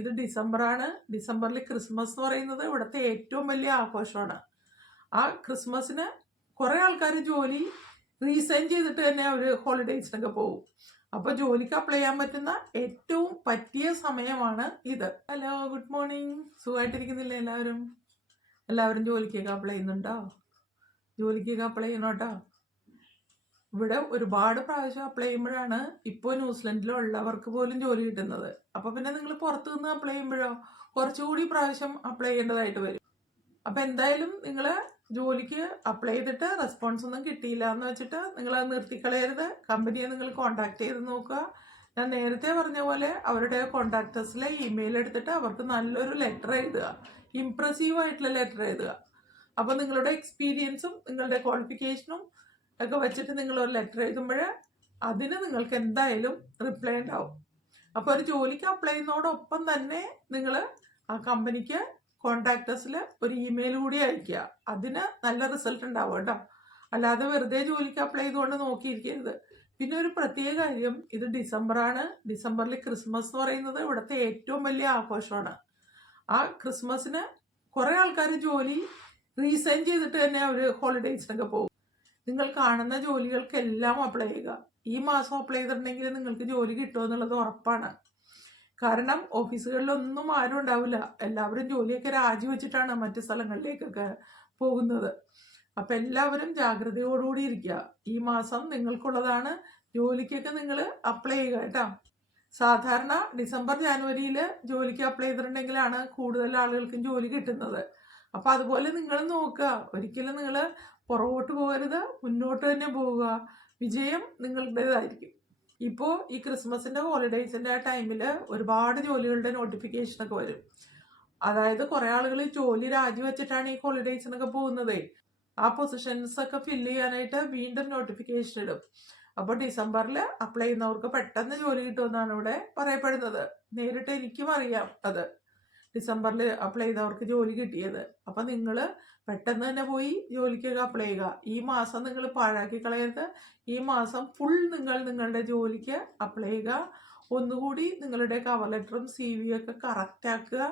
ഇത് ഡിസംബറാണ്. ഡിസംബറിൽ ക്രിസ്മസ് എന്ന് പറയുന്നത് ഇവിടുത്തെ ഏറ്റവും വലിയ ആഘോഷമാണ്. ആ ക്രിസ്മസിന് കുറേ ആൾക്കാർ ജോലി റീസൈൻ ചെയ്തിട്ട് തന്നെ അവർ ഹോളിഡേയ്സിനൊക്കെ പോകും. അപ്പോൾ ജോലിക്ക് അപ്ലൈ ചെയ്യാൻ പറ്റുന്ന ഏറ്റവും പറ്റിയ സമയമാണ് ഇത്. Hello, good morning. സുഖമായിട്ടിരിക്കുന്നില്ലേ എല്ലാവരും? എല്ലാവരും ജോലിക്കൊക്കെ അപ്ലൈ ചെയ്യുന്നുണ്ടോ? ജോലിക്കൊക്കെ അപ്ലൈ ചെയ്യണം കേട്ടോ. ഇവിടെ ഒരുപാട് പ്രാവശ്യം അപ്ലൈ ചെയ്യുമ്പോഴാണ് ഇപ്പോൾ ന്യൂസിലൻഡിലുള്ളവർക്ക് പോലും ജോലി കിട്ടുന്നത്. അപ്പോൾ പിന്നെ നിങ്ങൾ പുറത്തു നിന്ന് അപ്ലൈ ചെയ്യുമ്പോഴോ കുറച്ചുകൂടി പ്രാവശ്യം അപ്ലൈ ചെയ്യേണ്ടതായിട്ട് വരും. അപ്പം എന്തായാലും നിങ്ങൾ ജോലിക്ക് അപ്ലൈ ചെയ്തിട്ട് റെസ്പോൺസ് ഒന്നും കിട്ടിയില്ല എന്ന് വെച്ചിട്ട് നിങ്ങൾ അത് നിർത്തിക്കളയരുത്. കമ്പനിയെ നിങ്ങൾ കോൺടാക്ട് ചെയ്ത് നോക്കുക. ഞാൻ നേരത്തെ പറഞ്ഞ പോലെ അവരുടെ കോൺടാക്ടേഴ്സിലെ ഇമെയിൽ എടുത്തിട്ട് അവർക്ക് നല്ലൊരു ലെറ്റർ എഴുതുക, ഇംപ്രസീവ് ആയിട്ടുള്ള ലെറ്റർ എഴുതുക. അപ്പോൾ നിങ്ങളുടെ എക്സ്പീരിയൻസും നിങ്ങളുടെ ക്വാളിഫിക്കേഷനും ഒക്കെ വെച്ചിട്ട് നിങ്ങൾ ഒരു ലെറ്റർ എഴുതുമ്പോൾ അതിന് നിങ്ങൾക്ക് എന്തായാലും റിപ്ലൈ ഉണ്ടാവും. അപ്പോൾ ഒരു ജോലിക്ക് അപ്ലൈ ചെയ്യുന്നതോടൊപ്പം തന്നെ നിങ്ങൾ ആ കമ്പനിക്ക് കോൺടാക്ടേഴ്സിൽ ഒരു ഇമെയിൽ കൂടി അയക്കുക. അതിന് നല്ല റിസൾട്ട് ഉണ്ടാവും കേട്ടോ. അല്ലാതെ വെറുതെ ജോലിക്ക് അപ്ലൈ ചെയ്തുകൊണ്ട് നോക്കിയിരിക്കരുത്. പിന്നെ ഒരു പ്രത്യേക കാര്യം, ഇത് ഡിസംബറാണ്. ഡിസംബറിൽ ക്രിസ്മസ് എന്ന് പറയുന്നത് ഇവിടുത്തെ ഏറ്റവും വലിയ ആഘോഷമാണ്. ആ ക്രിസ്മസിന് കുറേ ആൾക്കാർ ജോലി റീസൈൻ ചെയ്തിട്ട് തന്നെ അവർ ഹോളിഡേയ്സിനൊക്കെ പോകും. നിങ്ങൾ കാണുന്ന ജോലികൾക്കെല്ലാം അപ്ലൈ ചെയ്യുക. ഈ മാസം അപ്ലൈ ചെയ്തിട്ടുണ്ടെങ്കിൽ നിങ്ങൾക്ക് ജോലി കിട്ടുമെന്നുള്ളത് ഉറപ്പാണ്. കാരണം ഓഫീസുകളിലൊന്നും ആരും ഉണ്ടാവില്ല. എല്ലാവരും ജോലിയൊക്കെ രാജിവെച്ചിട്ടാണ് മറ്റു സ്ഥലങ്ങളിലേക്കൊക്കെ പോകുന്നത്. അപ്പം എല്ലാവരും ജാഗ്രതയോടുകൂടി ഇരിക്കുക. ഈ മാസം നിങ്ങൾക്കുള്ളതാണ്. ജോലിക്കൊക്കെ നിങ്ങൾ അപ്ലൈ ചെയ്യുക കേട്ടോ. സാധാരണ ഡിസംബർ ജനുവരിയിൽ ജോലിക്ക് അപ്ലൈ ചെയ്തിട്ടുണ്ടെങ്കിലാണ് കൂടുതൽ ആളുകൾക്കും ജോലി കിട്ടുന്നത്. അപ്പം അതുപോലെ നിങ്ങൾ നോക്കുക. ഒരിക്കലും നിങ്ങൾ പുറകോട്ട് പോകരുത്, മുന്നോട്ട് തന്നെ പോവുക. വിജയം നിങ്ങളുടേതായിരിക്കും. ഇപ്പോൾ ഈ ക്രിസ്മസിൻ്റെ ഹോളിഡേയ്സിൻ്റെ ആ ടൈമിൽ ഒരുപാട് ജോലികളുടെ നോട്ടിഫിക്കേഷനൊക്കെ വരും. അതായത് കുറേ ആളുകൾ ജോലി രാജിവെച്ചിട്ടാണ് ഈ ഹോളിഡേയ്സിനൊക്കെ പോകുന്നത്. ആ പൊസിഷൻസ് ഒക്കെ ഫില്ല് ചെയ്യാനായിട്ട് വീണ്ടും നോട്ടിഫിക്കേഷൻ ഇടും. അപ്പോൾ ഡിസംബറിൽ അപ്ലൈ ചെയ്യുന്നവർക്ക് പെട്ടെന്ന് ജോലി കിട്ടുമെന്നാണ് ഇവിടെ പറയപ്പെടുന്നത്. നേരിട്ട് എനിക്കും അറിയാം അത്. ഡിസംബറിൽ അപ്ലൈ ചെയ്തവർക്ക് ജോലി കിട്ടിയത്. അപ്പം നിങ്ങൾ പെട്ടെന്ന് തന്നെ പോയി ജോലിക്കൊക്കെ അപ്ലൈ ചെയ്യുക. ഈ മാസം നിങ്ങൾ പാഴാക്കി കളയരുത്. ഈ മാസം ഫുൾ നിങ്ങൾ നിങ്ങളുടെ ജോലിക്ക് അപ്ലൈ ചെയ്യുക. ഒന്നുകൂടി നിങ്ങളുടെ കവർ ലെറ്ററും CV ഒക്കെ കറക്റ്റ് ആക്കുക,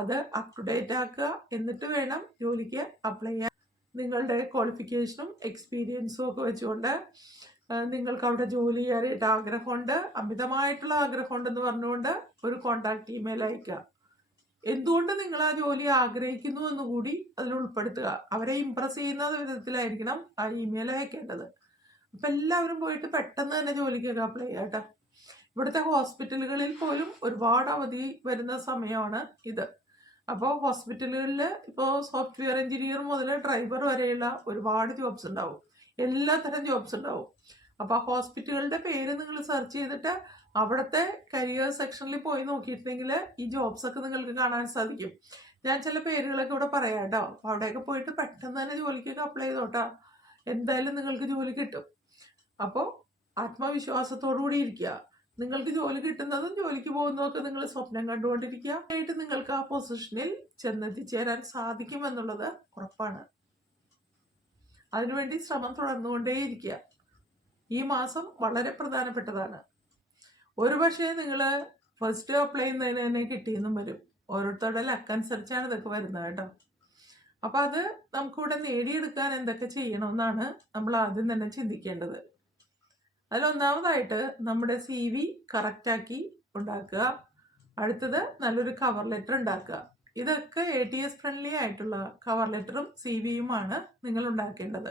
അത് അപ് ടു ഡേറ്റ് ആക്കുക. എന്നിട്ട് വേണം ജോലിക്ക് അപ്ലൈ ചെയ്യാൻ. നിങ്ങളുടെ ക്വാളിഫിക്കേഷനും എക്സ്പീരിയൻസും ഒക്കെ വെച്ചുകൊണ്ട് നിങ്ങൾക്ക് അവിടെ ജോലി ചെയ്യാനായിട്ട് ആഗ്രഹമുണ്ട്, അമിതമായിട്ടുള്ള ആഗ്രഹമുണ്ടെന്ന് പറഞ്ഞുകൊണ്ട് ഒരു കോൺടാക്ട് ഇമെയിൽ അയക്കുക. എന്തുകൊണ്ട് നിങ്ങൾ ആ ജോലി ആഗ്രഹിക്കുന്നു എന്നുകൂടി അതിൽ ഉൾപ്പെടുത്തുക. അവരെ ഇംപ്രസ് ചെയ്യുന്ന വിധത്തിലായിരിക്കണം ആ ഇമെയിൽ അയക്കേണ്ടത്. അപ്പം എല്ലാവരും പോയിട്ട് പെട്ടെന്ന് തന്നെ ജോലിക്കൊക്കെ അപ്ലൈ ചെയ്യാം കേട്ടോ. ഇവിടുത്തെ ഹോസ്പിറ്റലുകളിൽ പോലും ഒരുപാട് അവധി വരുന്ന സമയമാണ് ഇത്. അപ്പോൾ ഹോസ്പിറ്റലുകളിൽ ഇപ്പോൾ സോഫ്റ്റ്വെയർ എഞ്ചിനീയർ മുതൽ ഡ്രൈവർ വരെയുള്ള ഒരുപാട് ജോബ്സ് ഉണ്ടാവും. എല്ലാത്തരം ജോബ്സ് ഉണ്ടാവും. അപ്പോൾ ഹോസ്പിറ്റലുകളുടെ പേര് നിങ്ങൾ സെർച്ച് ചെയ്തിട്ട് അവിടുത്തെ കരിയർ സെക്ഷനിൽ പോയി നോക്കിയിട്ടുണ്ടെങ്കിൽ ഈ ജോബ്സ് ഒക്കെ നിങ്ങൾക്ക് കാണാൻ സാധിക്കും. ഞാൻ ചില പേരുകളൊക്കെ ഇവിടെ പറയാം കേട്ടോ. അപ്പോൾ അവിടെയൊക്കെ പോയിട്ട് പെട്ടെന്ന് തന്നെ ജോലിക്കൊക്കെ അപ്ലൈ ചെയ്തോട്ടോ. എന്തായാലും നിങ്ങൾക്ക് ജോലി കിട്ടും. അപ്പോൾ ആത്മവിശ്വാസത്തോടു കൂടി ഇരിക്കുക. നിങ്ങൾക്ക് ജോലി കിട്ടുന്നതും ജോലിക്ക് പോകുന്നതൊക്കെ നിങ്ങൾ സ്വപ്നം കണ്ടുകൊണ്ടിരിക്കുക. ആയിട്ട് നിങ്ങൾക്ക് ആ പൊസിഷനിൽ ചെന്നെത്തിച്ചേരാൻ സാധിക്കുമെന്നുള്ളത് ഉറപ്പാണ്. അതിനുവേണ്ടി ശ്രമം തുടർന്നുകൊണ്ടേയിരിക്കുക. ഈ മാസം വളരെ പ്രധാനപ്പെട്ടതാണ്. ഒരുപക്ഷെ നിങ്ങൾ ഫസ്റ്റ് അപ്ലൈ ചെയ്യുന്നതിന് തന്നെ കിട്ടിയെന്നും വരും. ഓരോരുത്തരുടെ ലക്കനുസരിച്ചാണ് ഇതൊക്കെ വരുന്നത് കേട്ടോ. അപ്പം അത് നമുക്കിവിടെ നേടിയെടുക്കാൻ എന്തൊക്കെ ചെയ്യണമെന്നാണ് നമ്മൾ ആദ്യം തന്നെ ചിന്തിക്കേണ്ടത്. അതിലൊന്നാമതായിട്ട് നമ്മുടെ CV കറക്റ്റാക്കി ഉണ്ടാക്കുക. അടുത്തത് നല്ലൊരു കവർ ലെറ്റർ ഉണ്ടാക്കുക. ഇതൊക്കെ ATS ഫ്രണ്ട്ലി ആയിട്ടുള്ള കവർ ലെറ്ററും CVയുമാണ് നിങ്ങൾ ഉണ്ടാക്കേണ്ടത്.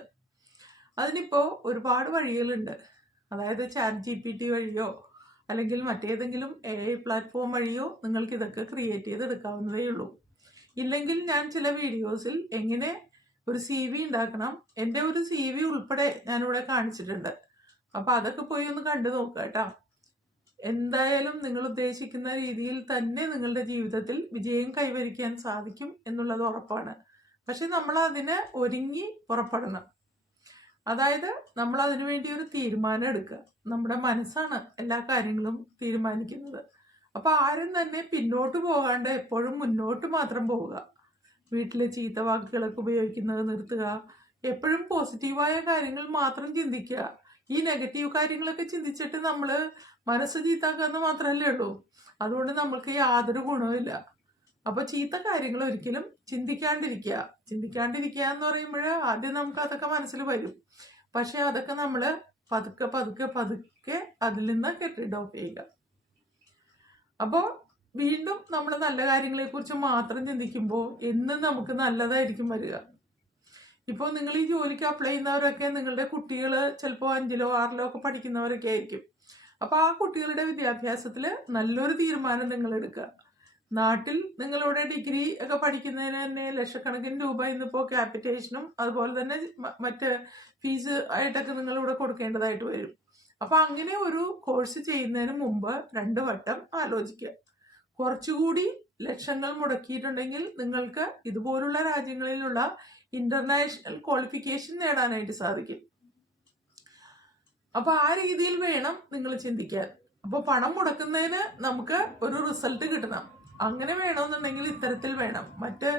അതിനിപ്പോൾ ഒരുപാട് വഴികളുണ്ട്. അതായത് ChatGPT വഴിയോ അല്ലെങ്കിൽ മറ്റേതെങ്കിലും AI പ്ലാറ്റ്ഫോം വഴിയോ നിങ്ങൾക്ക് ഇതൊക്കെ ക്രിയേറ്റ് ചെയ്തെടുക്കാവുന്നതേ ഉള്ളൂ. ഇല്ലെങ്കിൽ ഞാൻ ചില വീഡിയോസിൽ എങ്ങനെ ഒരു CV ഉണ്ടാക്കണം, എൻ്റെ ഒരു CV ഉൾപ്പെടെ ഞാനിവിടെ കാണിച്ചിട്ടുണ്ട്. അപ്പോൾ അതൊക്കെ പോയി ഒന്ന് കണ്ടു നോക്കുക കേട്ടോ. എന്തായാലും നിങ്ങൾ ഉദ്ദേശിക്കുന്ന രീതിയിൽ തന്നെ നിങ്ങളുടെ ജീവിതത്തിൽ വിജയം കൈവരിക്കാൻ സാധിക്കും എന്നുള്ളത് ഉറപ്പാണ്. പക്ഷെ നമ്മൾ അതിന് ഒരുങ്ങി പുറപ്പെടണം. അതായത് നമ്മൾ അതിനു വേണ്ടി ഒരു തീരുമാനം എടുക്കുക. നമ്മുടെ മനസ്സാണ് എല്ലാ കാര്യങ്ങളും തീരുമാനിക്കുന്നത്. അപ്പോൾ ആരും തന്നെ പിന്നോട്ട് പോകാണ്ട് എപ്പോഴും മുന്നോട്ട് മാത്രം പോവുക. വീട്ടിലെ ചീത്ത വാക്കുകളൊക്കെ ഉപയോഗിക്കുന്നത് നിർത്തുക. എപ്പോഴും പോസിറ്റീവായ കാര്യങ്ങൾ മാത്രം ചിന്തിക്കുക. ഈ നെഗറ്റീവ് കാര്യങ്ങളൊക്കെ ചിന്തിച്ചിട്ട് നമ്മൾ മനസ്സ് ചീത്താക്കാന്ന് മാത്രമല്ലേ ഉള്ളൂ. അതുകൊണ്ട് നമ്മൾക്ക് യാതൊരു ഗുണവുമില്ല. അപ്പോൾ ചീത്ത കാര്യങ്ങൾ ഒരിക്കലും ചിന്തിക്കാണ്ടിരിക്കുക. ചിന്തിക്കാണ്ടിരിക്കുക എന്ന് പറയുമ്പോൾ ആദ്യം നമുക്ക് അതൊക്കെ മനസ്സിൽ വരും. പക്ഷെ അതൊക്കെ നമ്മൾ പതുക്കെ പതുക്കെ പതുക്കെ അതിൽ നിന്ന് ഗെറ്റ് ഓഫ് ചെയ്യുക. അപ്പോൾ വീണ്ടും നമ്മൾ നല്ല കാര്യങ്ങളെക്കുറിച്ച് മാത്രം ചിന്തിക്കുമ്പോൾ എന്നും നമുക്ക് നല്ലതായിരിക്കും വരിക. ഇപ്പോൾ നിങ്ങൾ ഈ ജോലിക്ക് അപ്ലൈ ചെയ്യുന്നവരൊക്കെ നിങ്ങളുടെ കുട്ടികൾ ചിലപ്പോൾ 5ലോ 6ലോ ഒക്കെ പഠിക്കുന്നവരൊക്കെ ആയിരിക്കും. അപ്പോൾ ആ കുട്ടികളുടെ വിദ്യാഭ്യാസത്തിൽ നല്ലൊരു തീരുമാനം നിങ്ങൾ എടുക്കുക. നാട്ടിൽ നിങ്ങളുടെ ഡിഗ്രി ഒക്കെ പഠിക്കുന്നതിന് തന്നെ ലക്ഷക്കണക്കിന് രൂപ ഇന്നിപ്പോൾ ക്യാപിറ്റേഷനും അതുപോലെ തന്നെ മറ്റ് ഫീസ് ആയിട്ടൊക്കെ നിങ്ങളിവിടെ കൊടുക്കേണ്ടതായിട്ട് വരും. അപ്പോൾ അങ്ങനെ ഒരു കോഴ്സ് ചെയ്യുന്നതിന് മുമ്പ് 2 വട്ടം ആലോചിക്കുക. കുറച്ചുകൂടി ലക്ഷങ്ങൾ മുടക്കിയിട്ടുണ്ടെങ്കിൽ നിങ്ങൾക്ക് ഇതുപോലുള്ള രാജ്യങ്ങളിലുള്ള ഇന്റർനാഷണൽ ക്വാളിഫിക്കേഷൻ നേടാനായിട്ട് സാധിക്കും. അപ്പോൾ ആ രീതിയിൽ വേണം നിങ്ങൾ ചിന്തിക്കാൻ. അപ്പോൾ പണം മുടക്കുന്നതിന് നമുക്ക് ഒരു റിസൾട്ട് കിട്ടണം. അങ്ങനെ വേണമെന്നുണ്ടെങ്കിൽ ഇത്തരത്തിൽ വേണം. മറ്റ്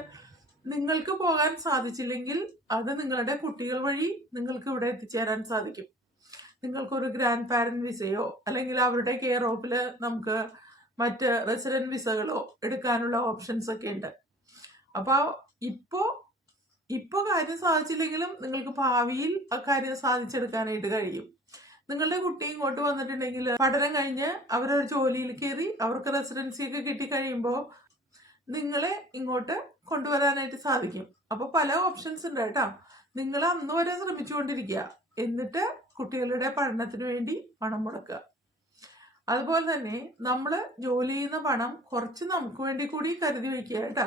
നിങ്ങൾക്ക് പോകാൻ സാധിച്ചില്ലെങ്കിൽ അത് നിങ്ങളുടെ കുട്ടികൾ വഴി നിങ്ങൾക്ക് ഇവിടെ എത്തിച്ചേരാൻ സാധിക്കും. നിങ്ങൾക്കൊരു ഗ്രാൻഡ് പാരന്റ് വിസയോ അല്ലെങ്കിൽ അവരുടെ കെയർ ഓഫിൽ നമുക്ക് മറ്റ് റെസിഡന്റ് വിസകളോ എടുക്കാനുള്ള ഓപ്ഷൻസ് ഒക്കെ ഉണ്ട്. അപ്പോൾ ഇപ്പോൾ കാര്യം സാധിച്ചില്ലെങ്കിലും നിങ്ങൾക്ക് ഭാവിയിൽ ആ കാര്യം സാധിച്ചെടുക്കാനായിട്ട് കഴിയും. നിങ്ങളുടെ കുട്ടി ഇങ്ങോട്ട് വന്നിട്ടുണ്ടെങ്കിൽ പഠനം കഴിഞ്ഞ് അവരൊരു ജോലിയിൽ കയറി അവർക്ക് റെസിഡൻസി ഒക്കെ കിട്ടിക്കഴിയുമ്പോൾ നിങ്ങളെ ഇങ്ങോട്ട് കൊണ്ടുവരാനായിട്ട് സാധിക്കും. അപ്പോൾ പല ഓപ്ഷൻസ് ഉണ്ട് കേട്ടോ. നിങ്ങൾ അന്ന് വരെ ശ്രമിച്ചുകൊണ്ടിരിക്കുക. എന്നിട്ട് കുട്ടികളുടെ പഠനത്തിന് വേണ്ടി പണം മുടക്കുക. അതുപോലെ തന്നെ നമ്മൾ ജോലി ചെയ്യുന്ന പണം കുറച്ച് നമുക്ക് വേണ്ടി കൂടി കരുതി വയ്ക്കുക കേട്ടോ.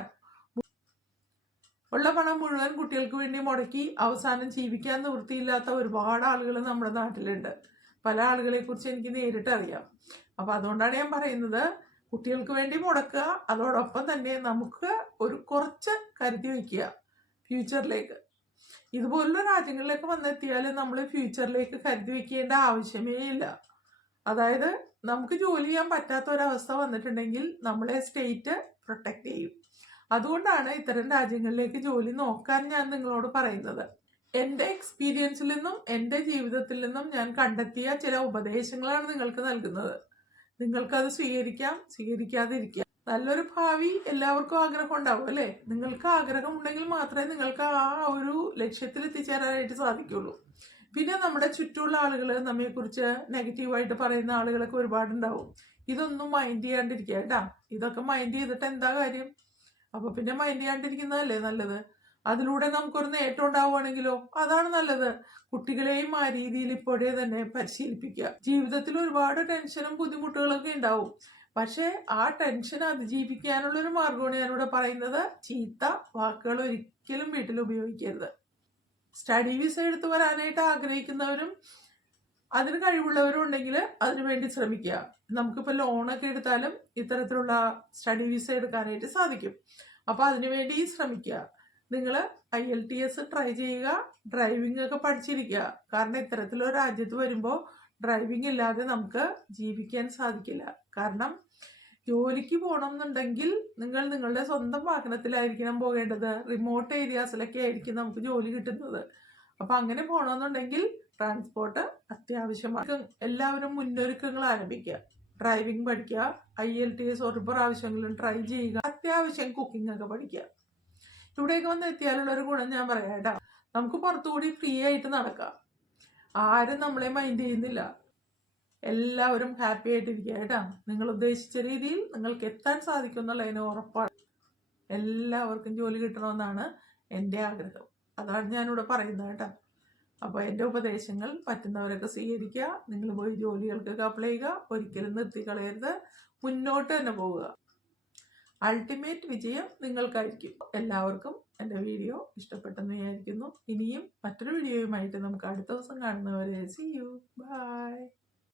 ഉള്ള പണം മുഴുവൻ കുട്ടികൾക്ക് വേണ്ടി മുടക്കി അവസാനം ജീവിക്കാൻ നിവൃത്തിയില്ലാത്ത ഒരുപാട് ആളുകൾ നമ്മുടെ നാട്ടിലുണ്ട്. പല ആളുകളെ കുറിച്ച് എനിക്ക് നേരിട്ട് അറിയാം. അപ്പോൾ അതുകൊണ്ടാണ് ഞാൻ പറയുന്നത്, കുട്ടികൾക്ക് വേണ്ടി മുടക്കുക, അതോടൊപ്പം തന്നെ നമുക്ക് ഒരു കുറച്ച് കരുതി വയ്ക്കുക ഫ്യൂച്ചറിലേക്ക്. ഇതുപോലുള്ള രാജ്യങ്ങളിലേക്ക് വന്നെത്തിയാൽ നമ്മൾ ഫ്യൂച്ചറിലേക്ക് കരുതി വയ്ക്കേണ്ട ആവശ്യമേ ഇല്ല. അതായത് നമുക്ക് ജോലി ചെയ്യാൻ പറ്റാത്ത ഒരവസ്ഥ വന്നിട്ടുണ്ടെങ്കിൽ നമ്മളെ സ്റ്റേറ്റ് പ്രൊട്ടക്റ്റ് ചെയ്യും. അതുകൊണ്ടാണ് ഇത്തരം രാജ്യങ്ങളിലേക്ക് ജോലി നോക്കാൻ ഞാൻ നിങ്ങളോട് പറയുന്നത്. എൻ്റെ എക്സ്പീരിയൻസിൽ നിന്നും എൻ്റെ ജീവിതത്തിൽ നിന്നും ഞാൻ കണ്ടെത്തിയ ചില ഉപദേശങ്ങളാണ് നിങ്ങൾക്ക് നൽകുന്നത്. നിങ്ങൾക്കത് സ്വീകരിക്കാം, സ്വീകരിക്കാതിരിക്കാം. നല്ലൊരു ഭാവി എല്ലാവർക്കും ആഗ്രഹം ഉണ്ടാവും അല്ലേ? നിങ്ങൾക്ക് ആഗ്രഹം ഉണ്ടെങ്കിൽ മാത്രമേ നിങ്ങൾക്ക് ആ ഒരു ലക്ഷ്യത്തിൽ എത്തിച്ചേരാനായിട്ട് സാധിക്കുള്ളൂ. പിന്നെ നമ്മുടെ ചുറ്റുമുള്ള ആളുകൾ നമ്മെക്കുറിച്ച് നെഗറ്റീവായിട്ട് പറയുന്ന ആളുകളൊക്കെ ഒരുപാടുണ്ടാവും. ഇതൊന്നും മൈൻഡ് ചെയ്യാണ്ടിരിക്കുക കേട്ടാ. ഇതൊക്കെ മൈൻഡ് ചെയ്തിട്ട് എന്താ കാര്യം? അപ്പോൾ പിന്നെ മൈൻഡ് ചെയ്യാണ്ടിരിക്കുന്നതല്ലേ നല്ലത്. അതിലൂടെ നമുക്കൊരു നേട്ടം ഉണ്ടാവുകയാണെങ്കിലോ അതാണ് നല്ലത്. കുട്ടികളെയും ആ രീതിയിൽ ഇപ്പോഴേ തന്നെ പരിശീലിപ്പിക്കുക. ജീവിതത്തിൽ ഒരുപാട് ടെൻഷനും ബുദ്ധിമുട്ടുകളൊക്കെ ഉണ്ടാവും. പക്ഷേ ആ ടെൻഷൻ അതിജീവിക്കാനുള്ളൊരു മാർഗമാണ് ഞാനിവിടെ പറയുന്നത്. ചീത്ത വാക്കുകൾ ഒരിക്കലും വീട്ടിൽ ഉപയോഗിക്കരുത്. സ്റ്റഡി വിസ എടുത്തു വരാനായിട്ട് ആഗ്രഹിക്കുന്നവരും അതിന് കഴിവുള്ളവരും ഉണ്ടെങ്കിൽ അതിനുവേണ്ടി ശ്രമിക്കുക. നമുക്കിപ്പോൾ ലോണൊക്കെ എടുത്താലും ഇത്തരത്തിലുള്ള സ്റ്റഡി വിസ എടുക്കാനായിട്ട് സാധിക്കും. അപ്പോൾ അതിനുവേണ്ടി ശ്രമിക്കുക. നിങ്ങൾ IELTS ട്രൈ ചെയ്യുക, ഡ്രൈവിംഗ് ഒക്കെ പഠിച്ചിരിക്കുക. കാരണം ഇത്തരത്തിലൊരു രാജ്യത്ത് വരുമ്പോൾ ഡ്രൈവിംഗ് ഇല്ലാതെ നമുക്ക് ജീവിക്കാൻ സാധിക്കില്ല. കാരണം ജോലിക്ക് പോകണം എന്നുണ്ടെങ്കിൽ നിങ്ങൾ നിങ്ങളുടെ സ്വന്തം വാഹനത്തിലായിരിക്കണം പോകേണ്ടത്. റിമോട്ട് ഏരിയാസിലൊക്കെ ആയിരിക്കും നമുക്ക് ജോലി കിട്ടുന്നത്. അപ്പം അങ്ങനെ പോകണമെന്നുണ്ടെങ്കിൽ ട്രാൻസ്പോർട്ട് അത്യാവശ്യമാണ്. എല്ലാവരും മുന്നൊരുക്കങ്ങൾ ആരംഭിക്കുക. ഡ്രൈവിംഗ് പഠിക്കുക, IELTS ഒരു പ്രാവശ്യമെങ്കിലും ട്രൈ ചെയ്യുക. അത്യാവശ്യം കുക്കിംഗ് ഒക്കെ പഠിക്കുക. ഇവിടേക്ക് വന്ന് എത്തിയാലുള്ള ഒരു ഗുണം ഞാൻ പറയാം കേട്ടോ. നമുക്ക് പുറത്തുകൂടി ഫ്രീ ആയിട്ട് നടക്കാം. ആരും നമ്മളെ മൈൻഡ് ചെയ്യുന്നില്ല. എല്ലാവരും ഹാപ്പി ആയിട്ടിരിക്കുക കേട്ടോ. നിങ്ങൾ ഉദ്ദേശിച്ച രീതിയിൽ നിങ്ങൾക്ക് എത്താൻ സാധിക്കും എന്നുള്ളതിന് ഉറപ്പാണ്. എല്ലാവർക്കും ജോലി കിട്ടണമെന്നാണ് എൻ്റെ ആഗ്രഹം. അതാണ് ഞാനിവിടെ പറയുന്നത് കേട്ടോ. അപ്പോൾ എൻ്റെ ഉപദേശങ്ങൾ പറ്റുന്നവരൊക്കെ സ്വീകരിക്കുക. നിങ്ങൾ പോയി ജോലികൾക്കൊക്കെ അപ്ലൈ ചെയ്യുക. ഒരിക്കലും നിർത്തിക്കളയരുത്. മുന്നോട്ട് തന്നെ പോവുക. അൾട്ടിമേറ്റ് വിജയം നിങ്ങൾക്കായിരിക്കും. എല്ലാവർക്കും എൻ്റെ വീഡിയോ ഇഷ്ടപ്പെട്ടെന്ന് വിചാരിക്കുന്നു. ഇനിയും മറ്റൊരു വീഡിയോയുമായിട്ട് നമുക്ക് അടുത്ത ദിവസം കാണുന്നവരെ see you. Bye.